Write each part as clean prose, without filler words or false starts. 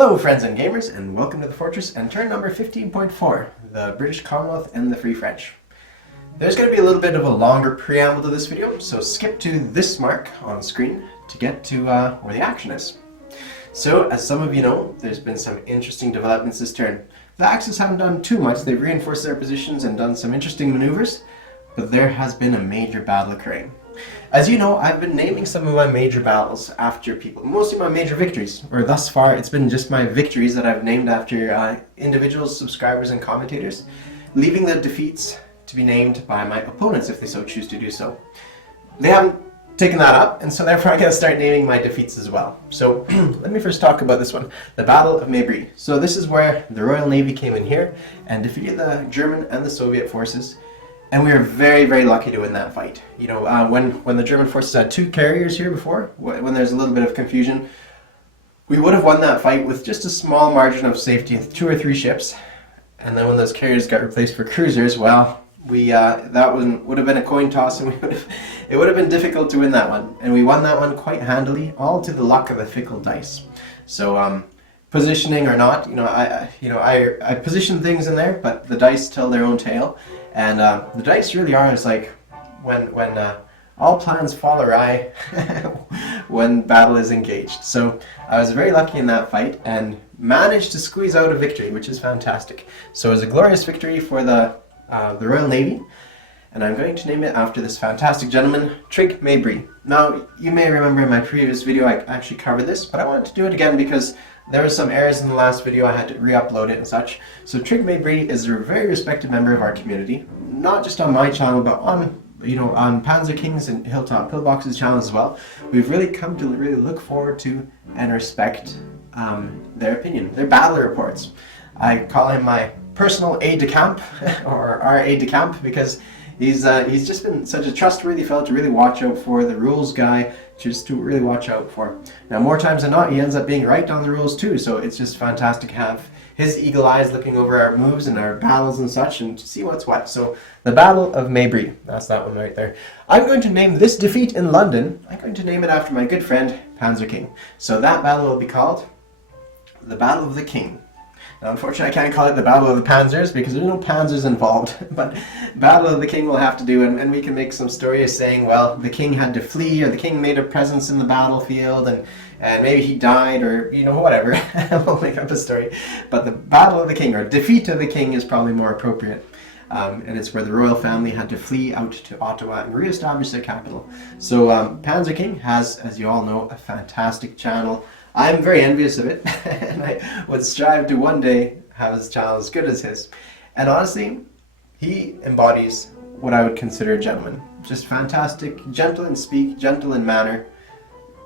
Hello friends and gamers, and welcome to the Fortress and turn number 15.4, the British Commonwealth and the Free French. There's going to be a little bit of a longer preamble to this video, so skip to this mark on screen to get to where the action is. So, as some of you know, there's been some interesting developments this turn. The Axis haven't done too much. They've reinforced their positions and done some interesting maneuvers, but there has been a major battle occurring. As you know, I've been naming some of my major battles after people, mostly my major victories, or thus far it's been just my victories that I've named after individuals, subscribers and commentators, leaving the defeats to be named by my opponents if they so choose to do so. They haven't taken that up, and so therefore I'm going to start naming my defeats as well. So let me first talk about this one, the Battle of Maibri. So this is where the Royal Navy came in here and defeated the German and the Soviet forces. And we were very, very lucky to win that fight. You know, when the German forces had two carriers here before, when there's a little bit of confusion, we would have won that fight with just a small margin of safety, 2 or 3 ships. And then when those carriers got replaced for cruisers, well, that would have been a coin toss, and it would have been difficult to win that one. And we won that one quite handily, all to the luck of the fickle dice. So positioning or not, I position things in there, but the dice tell their own tale. And the dice really are is like when all plans fall awry when battle is engaged. So I was very lucky in that fight and managed to squeeze out a victory, which is fantastic. So it was a glorious victory for the Royal Navy, and I'm going to name it after this fantastic gentleman, Trig Maibri. Now, you may remember in my previous video I actually covered this, but I wanted to do it again because there were some errors in the last video. I had to re-upload it and such. So Trig Maibri is a very respected member of our community, not just on my channel, but on Panzer King's and Hilltop Pillbox's channels as well. We've really come to really look forward to and respect their opinion, their battle reports. I call him my personal aide-de-camp, or our aide-de-camp, because he's just been such a trustworthy fellow to really watch out for, the rules guy just to really watch out for. Now, more times than not, he ends up being right on the rules too, so it's just fantastic to have his eagle eyes looking over our moves and our battles and such, and to see what's what. So, the Battle of Maibri, that's that one right there. I'm going to name this defeat in London, I'm going to name it after my good friend, Panzer King. So that battle will be called the Battle of the King. Now, unfortunately, I can't call it the Battle of the Panzers because there's no panzers involved, but Battle of the King will have to do, and we can make some stories saying, well, the king had to flee, or the king made a presence in the battlefield, and maybe he died, or, whatever. We'll make up a story. But the Battle of the King, or Defeat of the King, is probably more appropriate. And it's where the royal family had to flee out to Ottawa and re-establish their capital. So Panzer King has, as you all know, a fantastic channel. I'm very envious of it, and I would strive to one day have his channel as good as his. And honestly, he embodies what I would consider a gentleman. Just fantastic, gentle in speak, gentle in manner,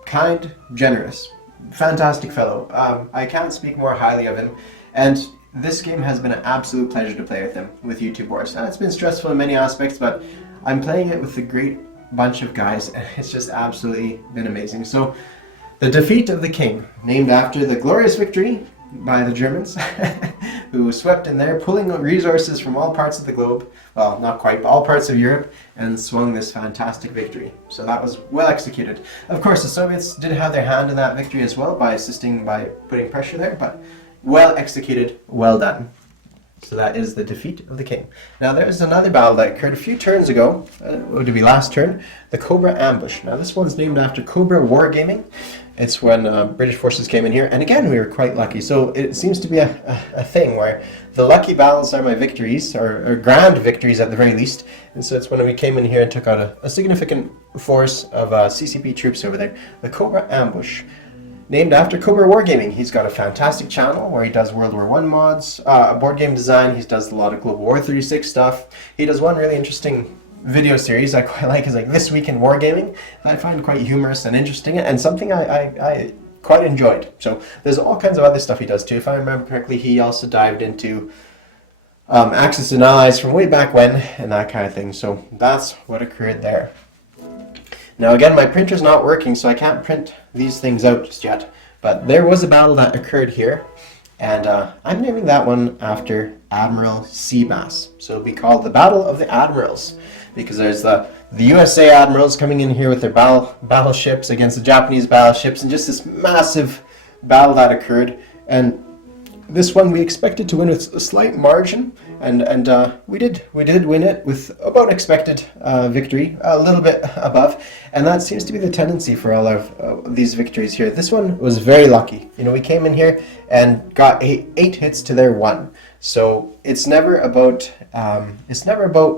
kind, generous, fantastic fellow. I can't speak more highly of him, and this game has been an absolute pleasure to play with him, with YouTube Wars. And it's been stressful in many aspects, but I'm playing it with a great bunch of guys, and it's just absolutely been amazing. So, the Defeat of the King, named after the glorious victory by the Germans, who swept in there, pulling resources from all parts of the globe, well, not quite, but all parts of Europe, and swung this fantastic victory. So that was well executed. Of course, the Soviets did have their hand in that victory as well by putting pressure there, but well executed, well done. So that is the Defeat of the King. Now there was another battle that occurred a few turns ago, would it be last turn, the Cobra Ambush. Now this one's named after Cobra Wargaming. It's when British forces came in here, and again we were quite lucky. So it seems to be a thing where the lucky battles are my victories, or grand victories at the very least. And so it's when we came in here and took out a significant force of CCP troops over there. The Cobra Ambush. Named after Cobra Wargaming. He's got a fantastic channel where he does World War I mods, board game design. He does a lot of Global War 36 stuff. He does one really interesting video series I quite like, is like This Week in Wargaming. I find quite humorous and interesting, and something I quite enjoyed. So there's all kinds of other stuff he does too. If I remember correctly, he also dived into Axis and Allies from way back when, and that kind of thing. So that's what occurred there. Now again, my printer's not working, so I can't print these things out just yet. But there was a battle that occurred here, and I'm naming that one after Admiral Seabass. So it'll be called the Battle of the Admirals, because there's the USA admirals coming in here with their battleships against the Japanese battleships, and just this massive battle that occurred And this one we expected to win with a slight margin, and we did win it with about expected victory, a little bit above, and that seems to be the tendency for all of these victories here. This one was very lucky. You know, we came in here and got eight hits to their 1. So it's never about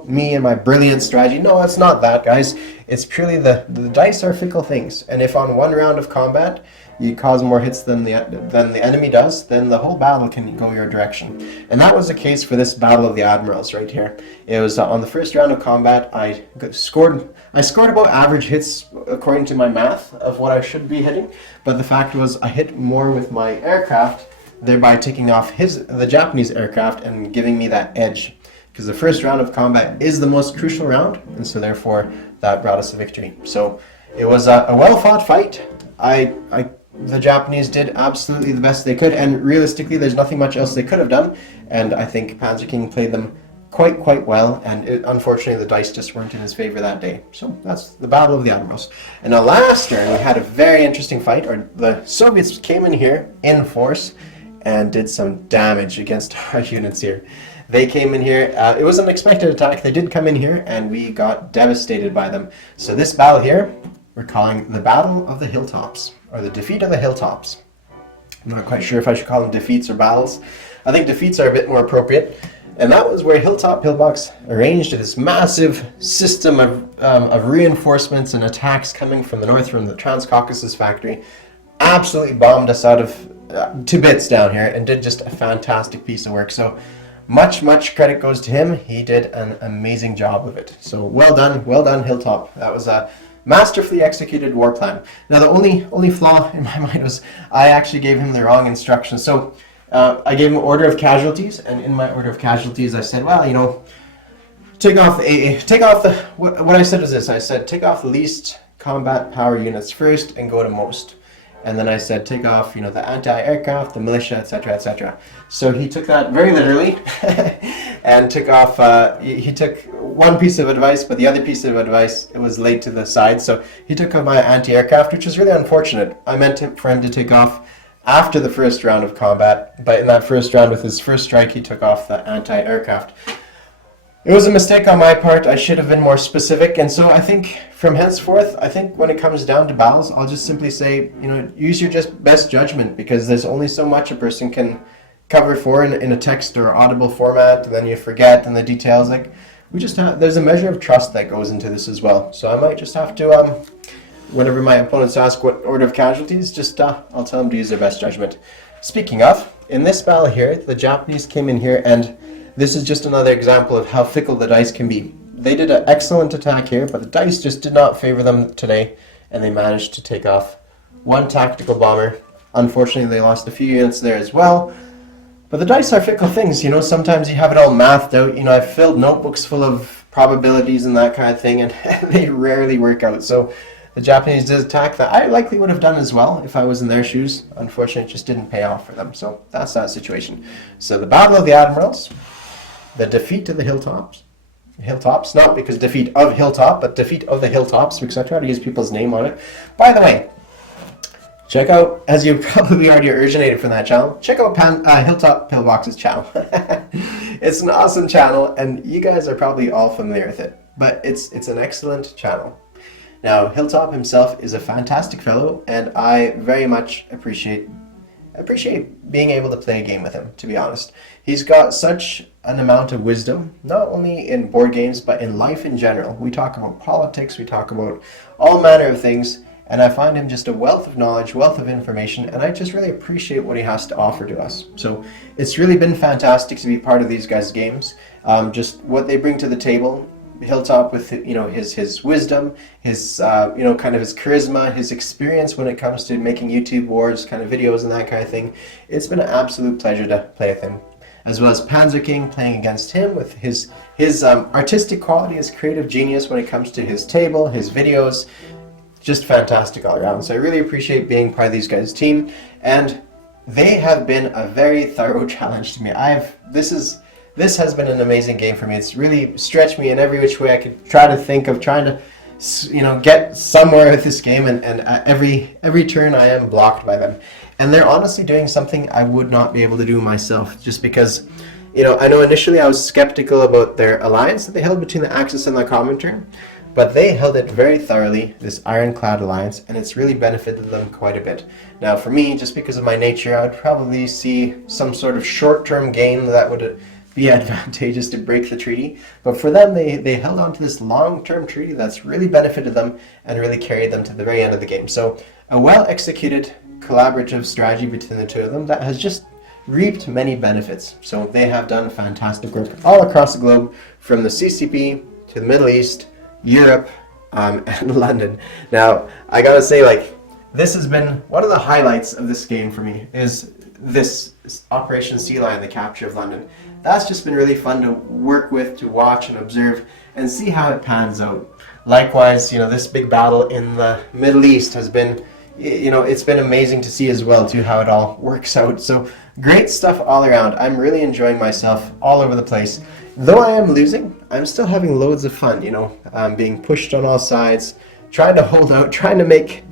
me and my brilliant strategy. No, it's not that, guys. It's purely the dice are fickle things, and if on one round of combat you cause more hits than the enemy does, then the whole battle can go your direction. And that was the case for this Battle of the Admirals right here. It was on the first round of combat. I scored about average hits according to my math of what I should be hitting, but the fact was I hit more with my aircraft, thereby taking off the Japanese aircraft and giving me that edge. Because the first round of combat is the most crucial round, and so therefore that brought us a victory. So it was a well-fought fight. The Japanese did absolutely the best they could, and realistically there's nothing much else they could have done, and I think Panzer King played them quite well, and unfortunately the dice just weren't in his favor that day. So that's the Battle of the Admirals. And now last turn we had a very interesting fight. The Soviets came in here in force and did some damage against our units here. They came in here, it was an unexpected attack. They did come in here and we got devastated by them. So this battle here we're calling the Battle of the Hilltops, or the Defeat of the Hilltops. I'm not quite sure if I should call them defeats or battles. I think defeats are a bit more appropriate. And that was where Hilltop Pillbox arranged this massive system of reinforcements and attacks coming from the north, from the Transcaucasus factory. Absolutely bombed us out of to bits down here and did just a fantastic piece of work. So much credit goes to him. He did an amazing job of it. So well done Hilltop. That was a masterfully executed war plan. Now the only flaw in my mind was I actually gave him the wrong instructions. So I gave him an order of casualties, and in my order of casualties I said, well, you know, take off what I said was this. I said take off the least combat power units first and go to most. And then I said take off, you know, the anti-aircraft, the militia, etc., etc. So he took that very literally and took off. He took one piece of advice, but the other piece of advice it was laid to the side. So he took off my anti-aircraft, which was really unfortunate. I meant for him to take off after the first round of combat, but in that first round with his first strike, he took off the anti-aircraft. It was a mistake on my part. I should have been more specific, and so I think from henceforth, I think when it comes down to battles, I'll just simply say, you know, use your best judgment, because there's only so much a person can cover for in a text or audible format, and then you forget and the details. Like there's a measure of trust that goes into this as well. So I might just have to, whenever my opponents ask what order of casualties, just I'll tell them to use their best judgment. Speaking of, in this battle here, the Japanese came in here, and this is just another example of how fickle the dice can be. They did an excellent attack here, but the dice just did not favor them today, and they managed to take off one tactical bomber. Unfortunately, they lost a few units there as well. But the dice are fickle things, you know. Sometimes you have it all mathed out. You know, I've filled notebooks full of probabilities and that kind of thing, and they rarely work out. So the Japanese did attack that I likely would have done as well if I was in their shoes. Unfortunately, it just didn't pay off for them. So that's that situation. So the Battle of the Admirals, the defeat of the Hilltops, not because defeat of Hilltop, but defeat of the Hilltops, because I try to use people's name on it. By the way, check out, as you probably already originated from that channel, check out Hilltop Pillbox's channel. It's an awesome channel, and you guys are probably all familiar with it, but it's an excellent channel. Now, Hilltop himself is a fantastic fellow, and I very much appreciate being able to play a game with him, to be honest. He's got such an amount of wisdom, not only in board games, but in life in general. We talk about politics, we talk about all manner of things, and I find him just a wealth of knowledge, wealth of information, and I just really appreciate what he has to offer to us. So it's really been fantastic to be part of these guys' games. Just what they bring to the table. Hilltop with, you know, his wisdom, his you know, kind of his charisma, his experience when it comes to making YouTube wars kind of videos and that kind of thing. It's been an absolute pleasure to play with him, as well as Panzer King, playing against him with his artistic quality, his creative genius when it comes to his table, his videos. Just fantastic all around. So I really appreciate being part of these guys' team, and they have been a very thorough challenge to me. This has been an amazing game for me. It's really stretched me in every which way I could try to think of, trying to, you know, get somewhere with this game, and every turn I am blocked by them. And they're honestly doing something I would not be able to do myself, just because, I know initially I was skeptical about their alliance that they held between the Axis and the Comintern, but they held it very thoroughly, this ironclad alliance, and it's really benefited them quite a bit. Now for me, just because of my nature, I would probably see some sort of short-term gain that would be advantageous to break the treaty. But for them, they held on to this long-term treaty that's really benefited them and really carried them to the very end of the game. So a well-executed collaborative strategy between the two of them that has just reaped many benefits. So they have done fantastic work all across the globe, from the CCP to the Middle East, Europe, and London. Now, I gotta say, this has been one of the highlights of this game for me, is this Operation Sea Lion, the capture of London. That's just been really fun to work with, to watch and observe, and see how it pans out. Likewise, this big battle in the Middle East has been, it's been amazing to see as well, too, how it all works out. So, great stuff all around. I'm really enjoying myself all over the place. Though I am losing, I'm still having loads of fun, being pushed on all sides, trying to hold out, trying to make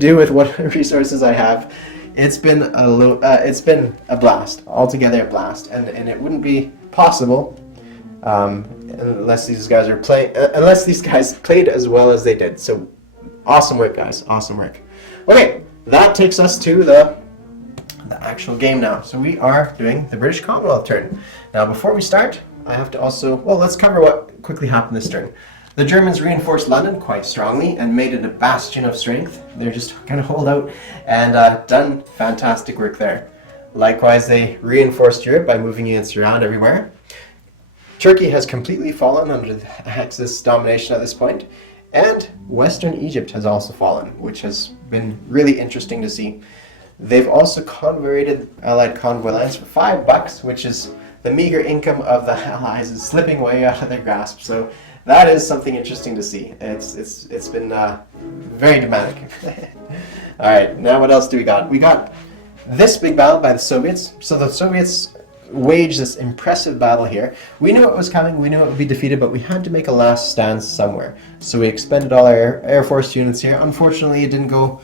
do with what resources I have. It's been a blast, altogether a blast, and it wouldn't be possible unless these guys played as well as they did. So awesome work, guys, awesome work. Okay, that takes us to the actual game now. So we are doing the British Commonwealth turn. Now before we start, I have to also, let's cover what quickly happened this turn. The Germans reinforced London quite strongly and made it a bastion of strength. They're just going to hold out and done fantastic work there. Likewise, they reinforced Europe by moving units around everywhere. Turkey has completely fallen under the Axis domination at this point, and Western Egypt has also fallen, which has been really interesting to see. They've also convoyed Allied convoy lines for $5, which is the meager income of the Allies is slipping way out of their grasp. So that is something interesting to see. It's been very dramatic. All right, now what else do we got? We got this big battle by the Soviets. So the Soviets waged this impressive battle here. We knew it was coming. We knew it would be defeated, but we had to make a last stand somewhere. So we expended all our Air Force units here. Unfortunately, it didn't go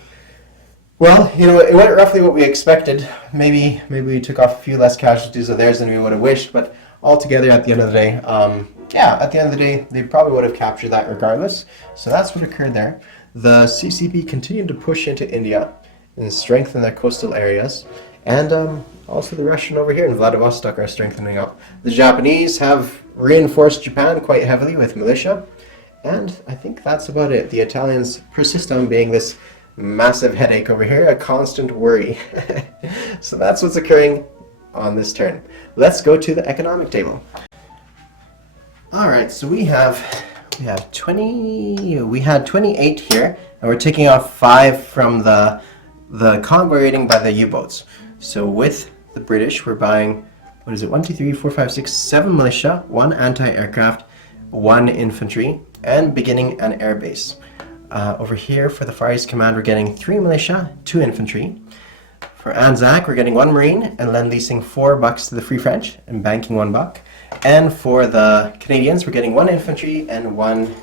well. It went roughly what we expected. Maybe we took off a few less casualties of theirs than we would have wished, but altogether, at the end of the day, at the end of the day, they probably would have captured that regardless. So that's what occurred there. The CCP continued to push into India and strengthen their coastal areas. And also the Russian over here in Vladivostok are strengthening up. The Japanese have reinforced Japan quite heavily with militia. And I think that's about it. The Italians persist on being this massive headache over here, a constant worry. So that's what's occurring on this turn. Let's go to the economic table. All right, so we had 28 here, and we're taking off 5 from the convoy raiding by the U-boats. So with the British, we're buying, 1, 2, 3, 4, 5, 6, 7 militia, 1 anti-aircraft, 1 infantry, and beginning an air base. Over here for the Far East Command, we're getting 3 militia, 2 infantry. For Anzac, we're getting 1 Marine and lend-leasing $4 to the Free French and banking $1. And for the Canadians, we're getting 1 infantry and 1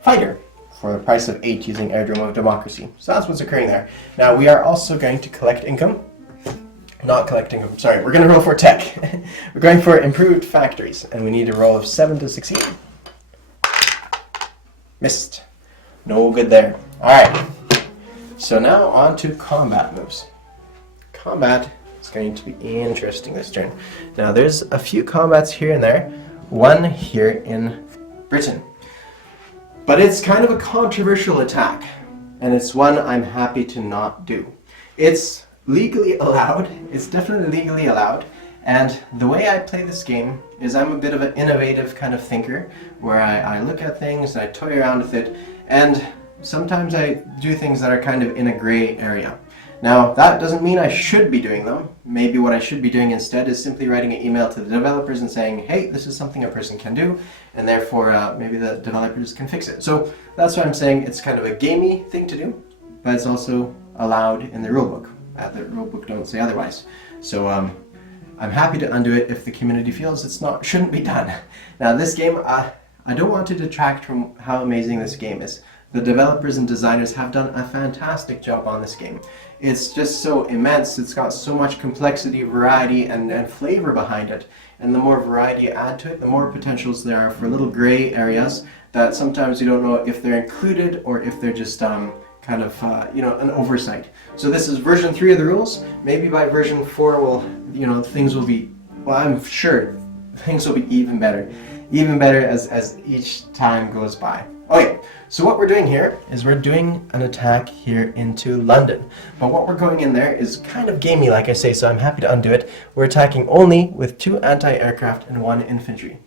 fighter for a price of 8 using Airdrome of Democracy. So that's what's occurring there. Now, we are also going to collect income. Not collect income, sorry, we're going to roll for tech. We're going for improved factories, and we need a roll of 7 to succeed. Missed. No good there. All right. So now on to combat moves. Combat is going to be interesting this turn. Now there's a few combats here and there. One here in Britain. But it's kind of a controversial attack. And it's one I'm happy to not do. It's legally allowed. It's definitely legally allowed. And the way I play this game is I'm a bit of an innovative kind of thinker, where I look at things and I toy around with it, and sometimes I do things that are kind of in a gray area. Now, that doesn't mean I should be doing them. Maybe what I should be doing instead is simply writing an email to the developers and saying, hey, this is something a person can do, and therefore maybe the developers can fix it. So that's why I'm saying it's kind of a gamey thing to do, but it's also allowed in the rulebook. The rulebook don't say otherwise. So I'm happy to undo it if the community feels shouldn't be done. Now this game, I don't want to detract from how amazing this game is. The developers and designers have done a fantastic job on this game. It's just so immense, it's got so much complexity, variety, and flavor behind it. And the more variety you add to it, the more potentials there are for little gray areas that sometimes you don't know if they're included or if they're just kind of, an oversight. So this is version 3 of the rules. Maybe by version 4, things will be, well, I'm sure things will be even better as each time goes by. Okay, so what we're doing here is we're doing an attack here into London. But what we're going in there is kind of gamey, like I say, so I'm happy to undo it. We're attacking only with 2 anti-aircraft and 1 infantry.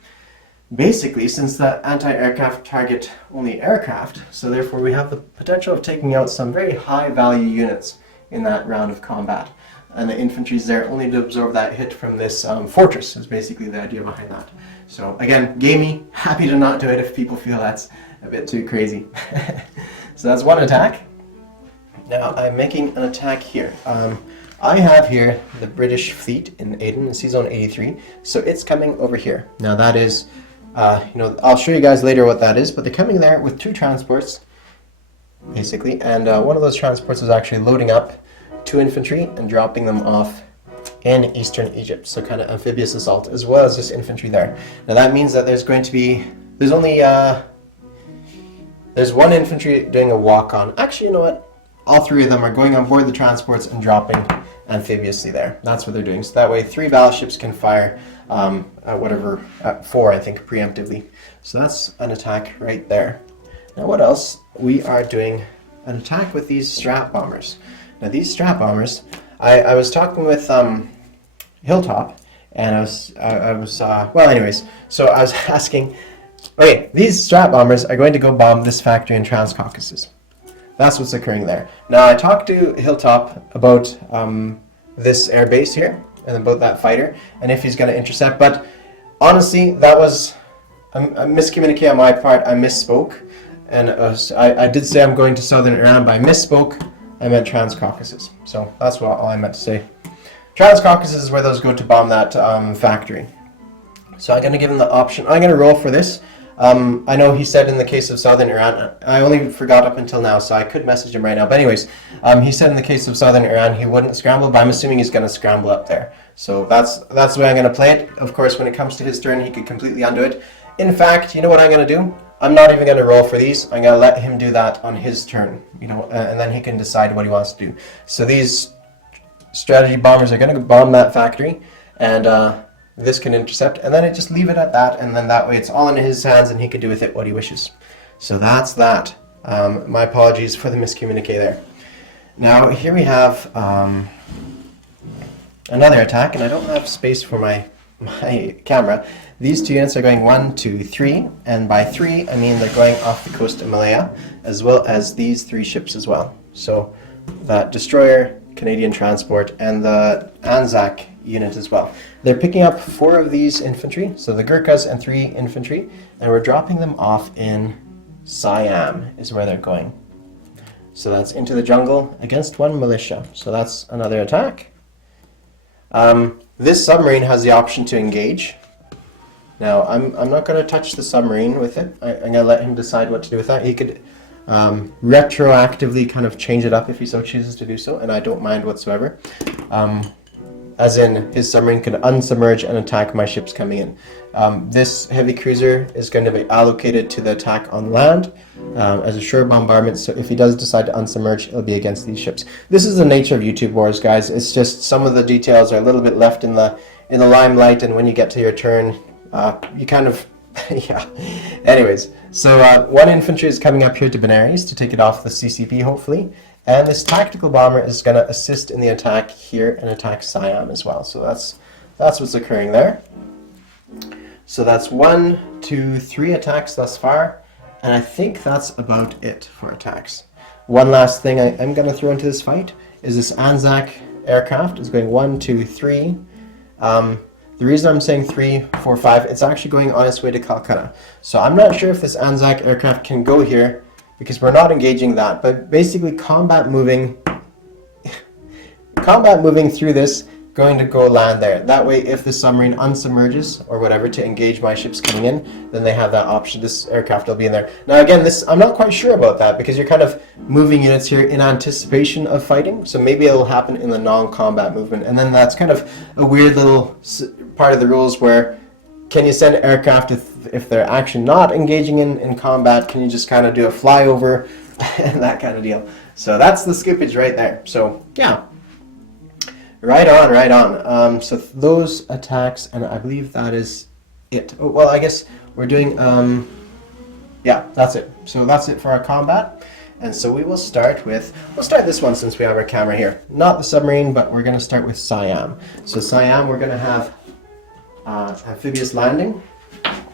Basically, since the anti-aircraft target only aircraft, so therefore we have the potential of taking out some very high value units in that round of combat. And the infantry is there only to absorb that hit from this fortress, is basically the idea behind that. So again, gamey, happy to not do it if people feel that's a bit too crazy. So that's 1 attack. Now I'm making an attack here. I have here the British fleet in Aden, in Sea Zone 83, so it's coming over here. Now that is, I'll show you guys later what that is, but they're coming there with 2 transports, basically, and one of those transports is actually loading up 2 infantry and dropping them off in eastern Egypt, so kind of amphibious assault, as well as this infantry there. Now that means that there's going to be, there's 1 infantry doing a walk-on. Actually, you know what? All 3 of them are going on board the transports and dropping amphibiously there. That's what they're doing. So that way 3 battleships can fire at 4, I think, preemptively. So that's an attack right there. Now what else? We are doing an attack with these strat bombers. Now these strat bombers, I was talking with Hilltop, and I was so I was asking, okay, these strat bombers are going to go bomb this factory in Transcaucasus. That's what's occurring there. Now I talked to Hilltop about this airbase here and about that fighter and if he's going to intercept, but honestly that was a miscommunication on my part. I misspoke, and I did say I'm going to southern Iran, but I misspoke. I meant Transcaucasus. So that's all I meant to say. Transcaucasus is where those go to bomb that factory. So I'm going to give him the option. I'm going to roll for this. I know he said in the case of southern Iran, I only forgot up until now, so I could message him right now. But anyways, he said in the case of southern Iran he wouldn't scramble, but I'm assuming he's going to scramble up there. So that's the way I'm going to play it. Of course, when it comes to his turn, he could completely undo it. In fact, you know what I'm going to do? I'm not even going to roll for these. I'm going to let him do that on his turn, and then he can decide what he wants to do. So these strategy bombers are going to bomb that factory, and this can intercept, and then I just leave it at that, and then that way it's all in his hands and he can do with it what he wishes. So that's that. My apologies for the miscommunique there. Now here we have another attack, and I don't have space for my camera. These 2 units are going 1, 2, 3, and by 3 I mean they're going off the coast of Malaya, as well as these 3 ships as well. So that destroyer, Canadian transport, and the Anzac unit as well. They're picking up 4 of these infantry, so the Gurkhas and 3 infantry, and we're dropping them off in Siam is where they're going. So that's into the jungle against 1 militia. So that's another attack. This submarine has the option to engage. Now I'm not going to touch the submarine with it. I'm going to let him decide what to do with that. He could retroactively kind of change it up if he so chooses to do so, and I don't mind whatsoever. As in, his submarine could unsubmerge and attack my ships coming in. This heavy cruiser is going to be allocated to the attack on land as a sure bombardment, so if he does decide to unsubmerge, it'll be against these ships. This is the nature of YouTube wars, guys. It's just some of the details are a little bit left in the limelight, and when you get to your turn, you kind of yeah. Anyways, so 1 infantry is coming up here to Benares to take it off the CCP, hopefully. And this tactical bomber is going to assist in the attack here and attack Siam as well. So that's what's occurring there. So that's 1, 2, 3 attacks thus far. And I think that's about it for attacks. One last thing I'm going to throw into this fight is this Anzac aircraft is going 1, 2, 3. The reason I'm saying 3, 4, 5, it's actually going on its way to Calcutta. So I'm not sure if this Anzac aircraft can go here because we're not engaging that. But basically combat moving through this going to go land there. That way, if the submarine unsubmerges or whatever to engage my ships coming in, then they have that option. This aircraft will be in there. Now again, this I'm not quite sure about that because you're kind of moving units here in anticipation of fighting. So maybe it'll happen in the non-combat movement. And then that's kind of a weird little part of the rules where can you send aircraft if they're actually not engaging in combat? Can you just kind of do a flyover and that kind of deal? So that's the scoopage right there. So yeah. Right on, right on. So those attacks, and I believe that is it. Oh, well, I guess we're doing, yeah, that's it. So that's it for our combat. And so we will start with, we'll start this one since we have our camera here. Not the submarine, but we're going to start with Siam. So Siam, we're going to have amphibious landing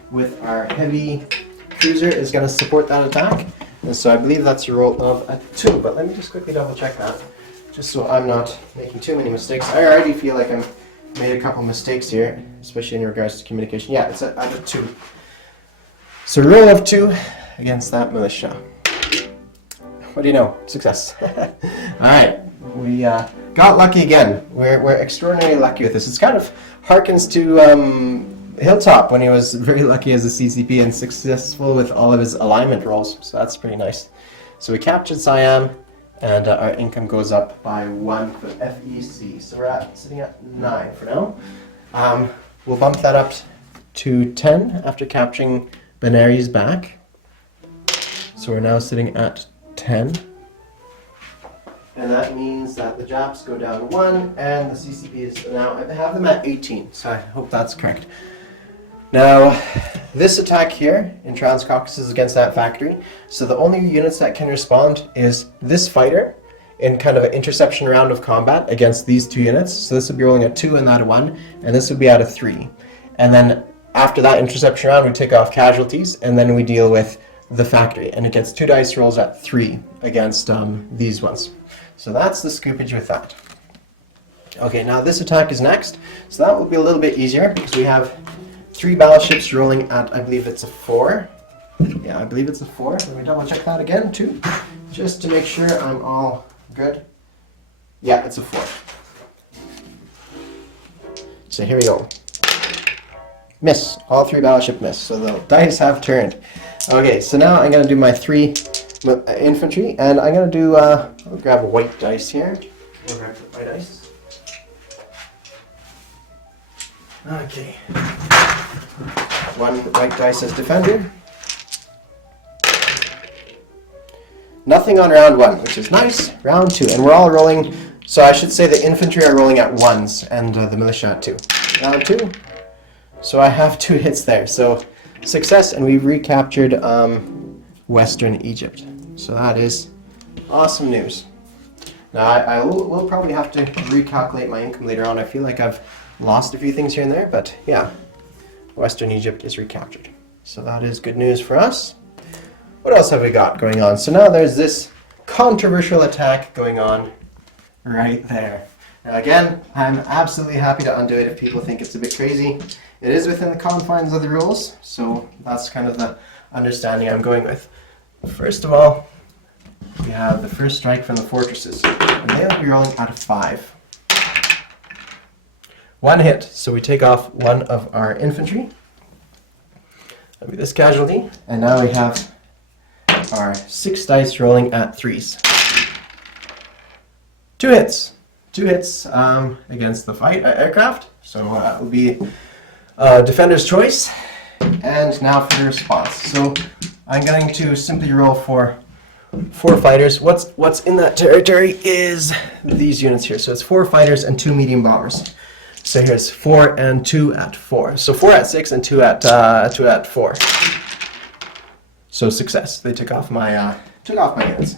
with our heavy cruiser is going to support that attack. And so I believe that's your roll of a 2, but let me just quickly double check that. Just so I'm not making too many mistakes. I already feel like I've made a couple mistakes here, especially in regards to communication. Yeah, it's at a 2. So roll of 2 against that militia. What do you know? Success. Alright, we got lucky again. We're extraordinarily lucky with this. It's kind of harkens to Hilltop when he was very lucky as a CCP and successful with all of his alignment rolls. So that's pretty nice. So we captured Siam. And our income goes up by 1 for FEC. So we're sitting at 9 for now. We'll bump that up to 10 after capturing Benares back. So we're now sitting at 10. And that means that the Japs go down 1 and the CCPs now I have them at 18. So I hope that's correct. Now, this attack here in Transcaucasus is against that factory. So the only units that can respond is this fighter in kind of an interception round of combat against these 2 units. So this would be rolling a 2 and that a 1, and this would be at a 3. And then after that interception round, we take off casualties, and then we deal with the factory. And it gets 2 dice rolls at 3 against these ones. So that's the scoopage with that. Okay, now this attack is next. So that will be a little bit easier because we have 3 battleships rolling at, I believe it's a 4. Yeah, I believe it's a 4. Let me double check that again too, just to make sure I'm all good. Yeah, it's a 4. So here we go. Miss. All 3 battleship miss. So the dice have turned. Okay, so now I'm going to do my 3 infantry, and I'm going to do, I'll grab a white dice here. We'll grab the white dice. Okay. 1 white dice as defender. Nothing on round 1, which is nice. Round 2, and we're all rolling. So I should say the infantry are rolling at 1s and the militia at 2. Round 2. So I have 2 hits there. So success, and we've recaptured Western Egypt. So that is awesome news. Now I will probably have to recalculate my income later on. I feel like I've lost a few things here and there, but yeah, Western Egypt is recaptured. So that is good news for us. What else have we got going on? So now there's this controversial attack going on right there. Now again, I'm absolutely happy to undo it if people think it's a bit crazy. It is within the confines of the rules, so that's kind of the understanding I'm going with. First of all, we have the first strike from the fortresses, and they'll be rolling at a 5. 1 hit, so we take off 1 of our infantry. That'll be this casualty, and now we have our 6 dice rolling at 3s. 2 hits. 2 hits against the fight aircraft, so that will be defender's choice. And now for the response. So I'm going to simply roll for 4 fighters. What's in that territory is these units here. So it's 4 fighters and 2 medium bombers. So here's 4 and 2 at 4. So 4 at 6 and 2 at 4. So success. They took off my units.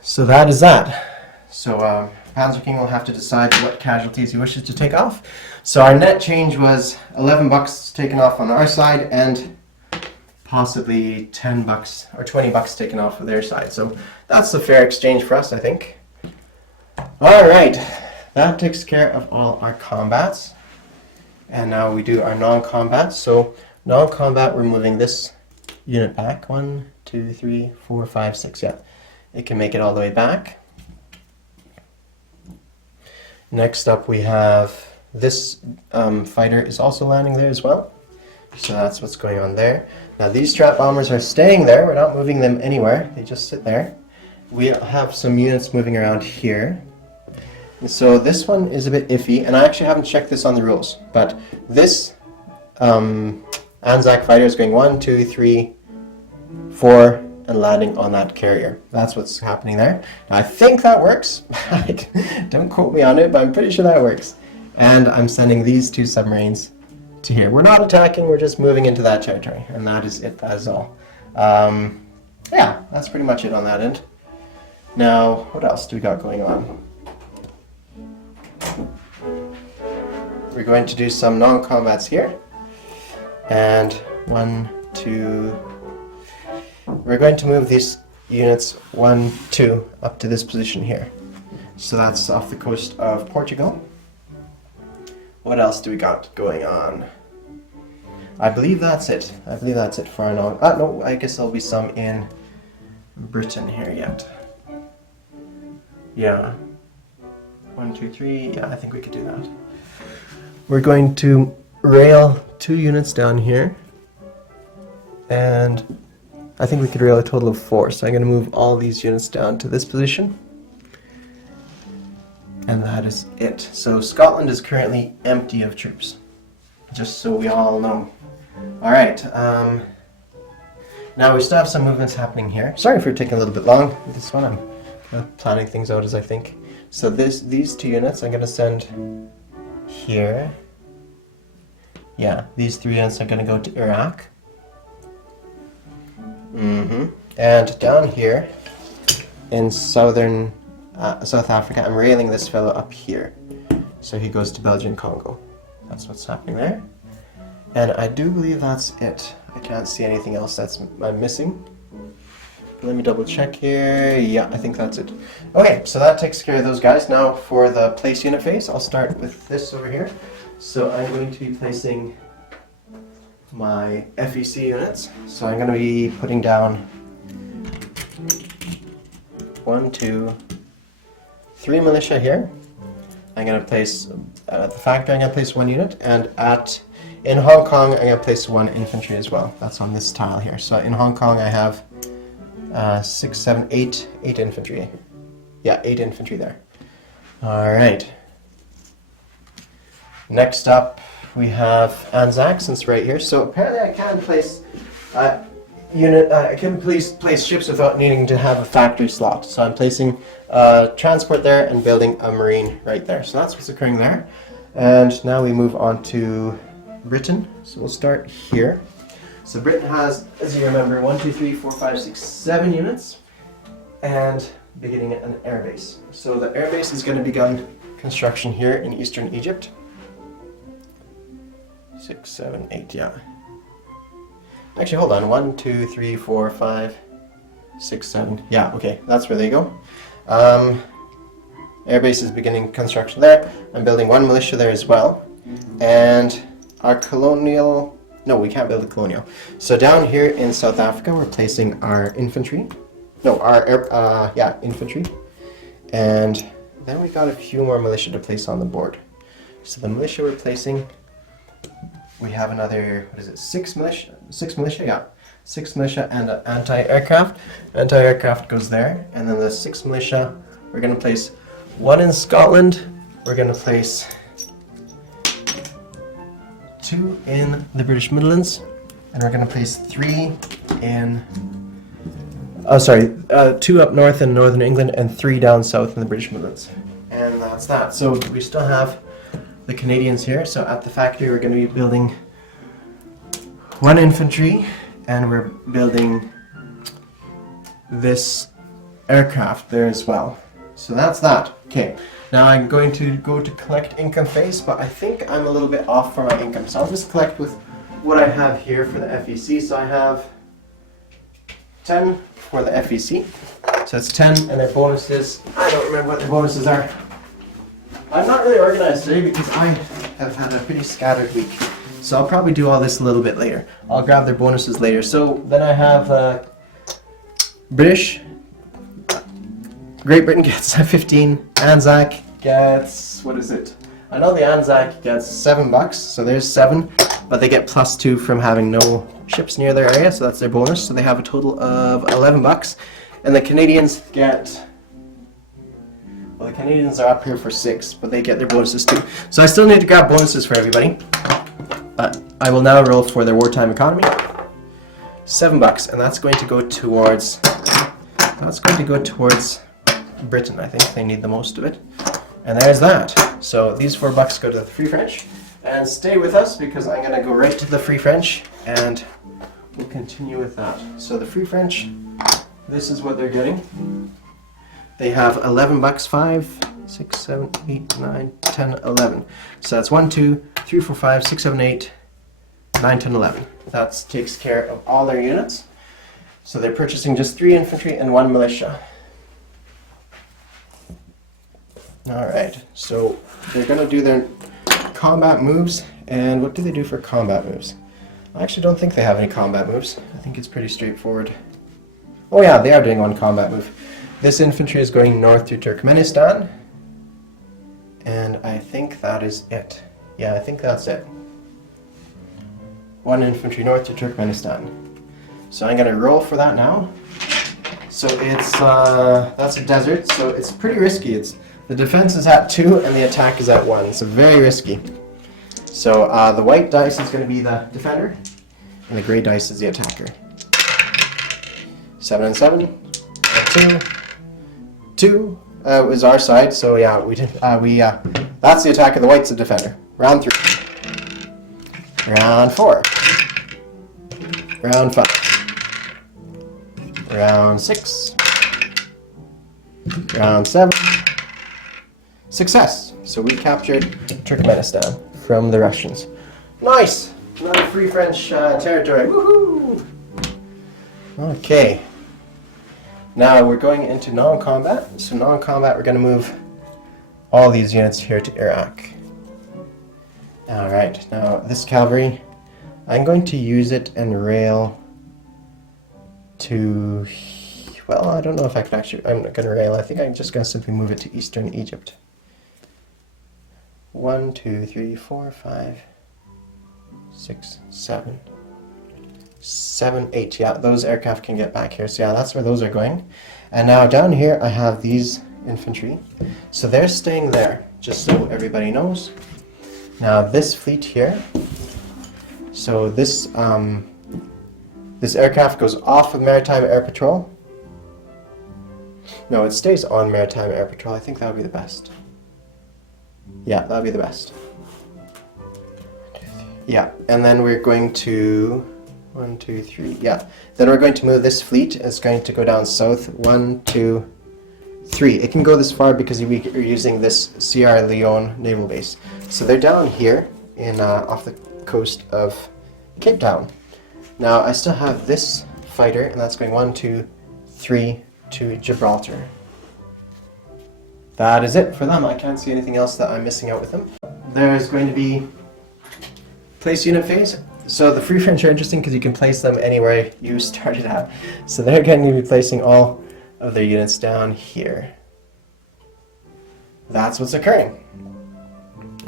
So that is that. So Panzer King will have to decide what casualties he wishes to take off. So our net change was $11 taken off on our side and possibly $10 or $20 taken off of their side. So that's a fair exchange for us, I think. All right. That takes care of all our combats. And now we do our non-combat. So non-combat, we're moving this unit back. 1, 2, 3, 4, 5, 6. Yeah, it can make it all the way back. Next up we have this fighter is also landing there as well. So that's what's going on there. Now these strat bombers are staying there. We're not moving them anywhere. They just sit there. We have some units moving around here. And so this one is a bit iffy, and I actually haven't checked this on the rules, but this Anzac fighter is going 1, 2, 3, 4, and landing on that carrier. That's what's happening there. Now, I think that works. Don't quote me on it, but I'm pretty sure that works. And I'm sending these 2 submarines to here. We're not attacking, we're just moving into that territory, and that is it, that is all. Yeah, that's pretty much it on that end. Now, what else do we got going on? We're going to do some non-combats here. And 1, 2... We're going to move these units 1, 2 up to this position here. So that's off the coast of Portugal. What else do we got going on? I believe that's it. I believe that's it for our non... no, I guess there'll be some in Britain here yet. Yeah. 1, 2, 3. Yeah, I think we could do that. We're going to rail 2 units down here. And I think we could rail a total of 4. So I'm going to move all these units down to this position. And that is it. So Scotland is currently empty of troops. Just so we all know. Alright. Now we still have some movements happening here. Sorry for taking a little bit long with this one. I'm planning things out as I think. So these 2 units I'm going to send here. Yeah, these 3 units are going to go to Iraq. And down here in southern South Africa, I'm railing this fellow up here. So he goes to Belgian Congo. That's what's happening there. And I do believe that's it. I can't see anything else I'm missing. Let me double check here. Yeah, I think that's it. Okay, so that takes care of those guys. Now for the place unit phase, I'll start with this over here. So I'm going to be placing my FEC units. So I'm going to be putting down 1, 2, 3 militia here. I'm going to place at the factory. I'm going to place 1 unit, and in Hong Kong I'm going to place 1 infantry as well. That's on this tile here. So in Hong Kong I have 6, 7, 8 infantry. Yeah, 8 infantry there. All right. Next up, we have Anzac, since right here. So apparently I can place place ships without needing to have a factory slot. So I'm placing transport there and building a marine right there. So that's what's occurring there. And now we move on to Britain. So we'll start here. So Britain has, as you remember, 1, 2, 3, 4, 5, 6, 7 units, and beginning an airbase. So the airbase is going to begin construction here in eastern Egypt. 6, 7, 8, yeah. Actually, hold on. 1, 2, 3, 4, 5, 6, 7. Yeah, okay, that's where they go. Airbase is beginning construction there. I'm building 1 militia there as well. And our colonial... No, we can't build a colonial. So down here in South Africa, we're placing our infantry. No, infantry. And then we got a few more militia to place on the board. So the militia we're placing, we have another, 6 militia? 6 militia, yeah. 6 militia and an anti-aircraft. Anti-aircraft goes there. And then the 6 militia, we're going to place 1 in Scotland. We're going to place 2 in the British Midlands, and we're going to place 3 in 2 up north in northern England and 3 down south in the British Midlands. And that's that. So we still have the Canadians here. So at the factory we're going to be building 1 infantry, and we're building this aircraft there as well. So that's that. Okay. Now I'm going to go to collect income phase, but I think I'm a little bit off for my income. So I'll just collect with what I have here for the FEC. So I have 10 for the FEC. So it's 10 and their bonuses. I don't remember what the bonuses are. I'm not really organized today because I have had a pretty scattered week. So I'll probably do all this a little bit later. I'll grab their bonuses later. So then I have British. Great Britain gets 15, Anzac gets gets, what is it? I know the Anzac gets $7, so there's 7, but they get +2 from having no ships near their area, so that's their bonus. So they have a total of $11, and the Canadians get, well, the Canadians are up here for 6, but they get their bonuses too. So I still need to grab bonuses for everybody, but I will now roll for their wartime economy. $7, and that's going to go towards, Britain. I think they need the most of it. And there's that. So these $4 go to the Free French. And stay with us because I'm going to go right to the Free French and we'll continue with that. So the Free French, this is what they're getting. They have $11, 5, 6, 7, 8, 9, 10, 11. So that's 1, 2, 3, 4, 5, 6, 7, 8, 9, 10, 11. That takes care of all their units. So they're purchasing just 3 infantry and 1 militia. Alright, so they're going to do their combat moves, and what do they do for combat moves? I actually don't think they have any combat moves. I think it's pretty straightforward. Oh yeah, they are doing one combat move. This infantry is going north to Turkmenistan, and I think that is it. Yeah, I think that's it. 1 infantry north to Turkmenistan. So I'm going to roll for that now. So it's, that's a desert, so it's pretty risky. The defense is at 2 and the attack is at 1, so very risky. So the white dice is going to be the defender, and the gray dice is the attacker. 7 and 7, 2, 2 is our side, so yeah, that's the attacker, the white's the defender. Round 3. Round 4. Round 5. Round 6. Round 7. Success! So we captured Turkmenistan from the Russians. Nice! Another Free French territory. Woohoo! Okay. Now we're going into non-combat. So non-combat, we're going to move all these units here to Iraq. Alright, now this cavalry, I'm going to use it and rail to, well, I don't know if I can actually, I'm not going to rail. I think I'm just going to simply move it to eastern Egypt. 1, 2, 3, 4, 5, 6, 7, 7, 8. Yeah, those aircraft can get back here. So yeah, that's where those are going. And now down here I have these infantry. So they're staying there, just so everybody knows. Now this fleet here, so this this aircraft goes off of Maritime Air Patrol. No, it stays on Maritime Air Patrol. I think that would be the best. Yeah, that would be the best. Yeah, and then we're going to 1, 2, 3. Yeah, then we're going to move this fleet. It's going to go down south. 1, 2, 3. It can go this far because we are using this Sierra Leone naval base. So they're down here in off the coast of Cape Town. Now I still have this fighter, and that's going 1, 2, 3 to Gibraltar. That is it for them. I can't see anything else that I'm missing out with them. There's going to be place unit phase. So the Free French are interesting because you can place them anywhere you started at. So they're going to be placing all of their units down here. That's what's occurring.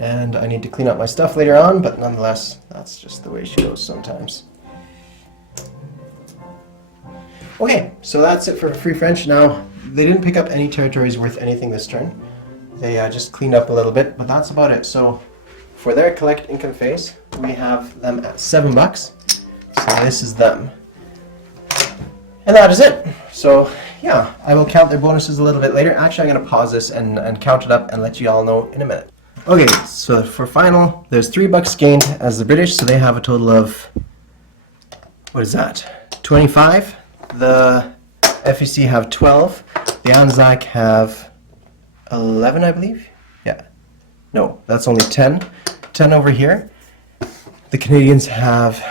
And I need to clean up my stuff later on, but nonetheless, that's just the way she goes sometimes. Okay, so that's it for Free French. Now, they didn't pick up any territories worth anything this turn. They just cleaned up a little bit, but that's about it. So for their collect income phase, we have them at $7. So this is them. And that is it. So yeah, I will count their bonuses a little bit later. Actually, I'm going to pause this and count it up and let you all know in a minute. Okay, so for final, there's $3 gained as the British, so they have a total of, what is that, 25. The FEC have 12. The Anzac have 11, I believe. Yeah. No, that's only 10. 10 over here. The Canadians have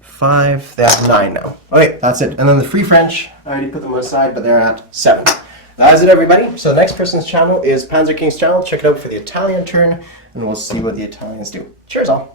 5. They have 9 now. Okay, that's it. And then the Free French, I already put them aside, but they're at 7. That is it, everybody. So the next person's channel is Panzer King's channel. Check it out for the Italian turn, and we'll see what the Italians do. Cheers, all.